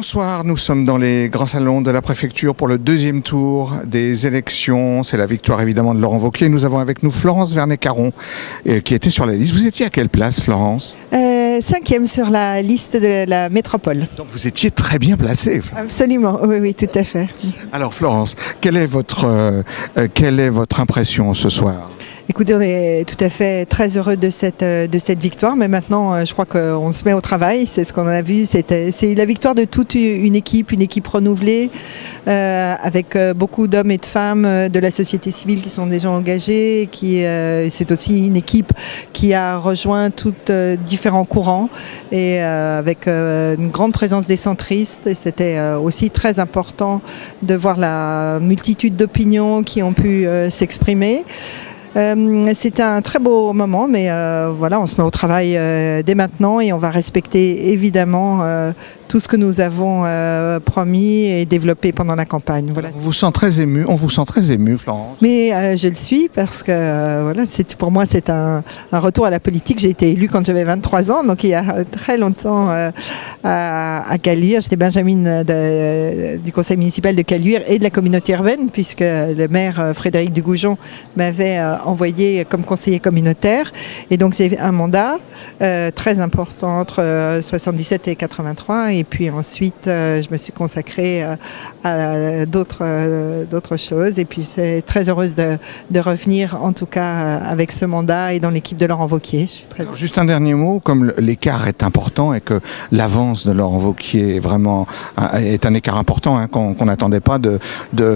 Bonsoir, nous sommes dans les grands salons de la préfecture pour le deuxième tour des élections. C'est la victoire évidemment de Laurent Wauquiez. Nous avons avec nous Florence Vernet-Caron qui était sur la liste. Vous étiez à quelle place, Florence? 5e sur la liste de la métropole. Donc vous étiez très bien placée. Absolument, oui, oui, tout à fait. Alors Florence, quelle est votre impression ce soir? Écoutez, on est tout à fait très heureux de cette victoire, mais maintenant je crois qu'on se met au travail, c'est ce qu'on a vu, c'est la victoire de toute une équipe renouvelée, avec beaucoup d'hommes et de femmes de la société civile qui sont déjà engagés, c'est aussi une équipe qui a rejoint tous différents courants et avec une grande présence des centristes, et c'était aussi très important de voir la multitude d'opinions qui ont pu s'exprimer. C'était un très beau moment, mais voilà, on se met au travail dès maintenant et on va respecter évidemment tout ce que nous avons promis et développé pendant la campagne. Voilà. On vous sent très ému, Florence. Mais je le suis parce que voilà, pour moi c'est un retour à la politique. J'ai été élue quand j'avais 23 ans, donc il y a très longtemps à Caluire. J'étais benjamine du conseil municipal de Caluire et de la communauté urbaine, puisque le maire Frédéric Dugoujon m'avait envoyé comme conseiller communautaire. Et donc j'ai un mandat très important entre 77 et 83. Et puis ensuite, je me suis consacrée à d'autres choses. Et puis c'est très heureuse de revenir, en tout cas, avec ce mandat et dans l'équipe de Laurent Wauquiez. Alors, juste un dernier mot, comme l'écart est important et que l'avance de Laurent Wauquiez est un écart important hein, qu'on n'attendait pas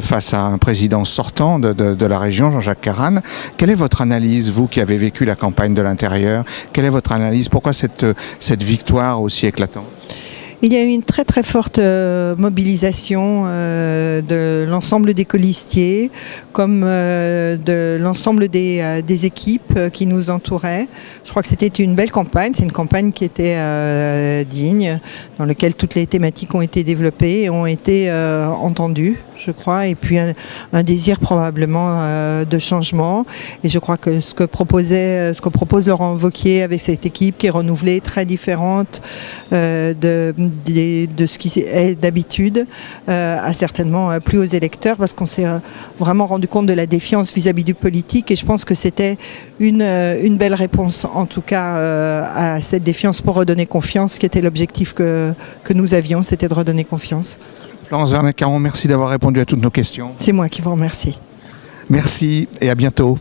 face à un président sortant de la région, Jean-Jacques Caranne. Quelle est votre analyse, vous qui avez vécu la campagne de l'intérieur? Quelle est votre analyse? Pourquoi cette victoire aussi éclatante? Il y a eu une très très forte mobilisation de l'ensemble des colistiers, comme de l'ensemble des équipes qui nous entouraient. Je crois que c'était une belle campagne, c'est une campagne qui était digne, dans laquelle toutes les thématiques ont été développées et ont été entendues, je crois, et puis un désir probablement de changement. Et je crois que ce que propose Laurent Wauquiez avec cette équipe qui est renouvelée, très différente de ce qui est d'habitude, a certainement plu aux électeurs parce qu'on s'est vraiment rendu compte de la défiance vis-à-vis du politique, et je pense que c'était une belle réponse en tout cas à cette défiance pour redonner confiance, qui était l'objectif que nous avions, c'était de redonner confiance. Florence Vernet-Caron, merci d'avoir répondu à toutes nos questions. C'est moi qui vous remercie. Merci et à bientôt.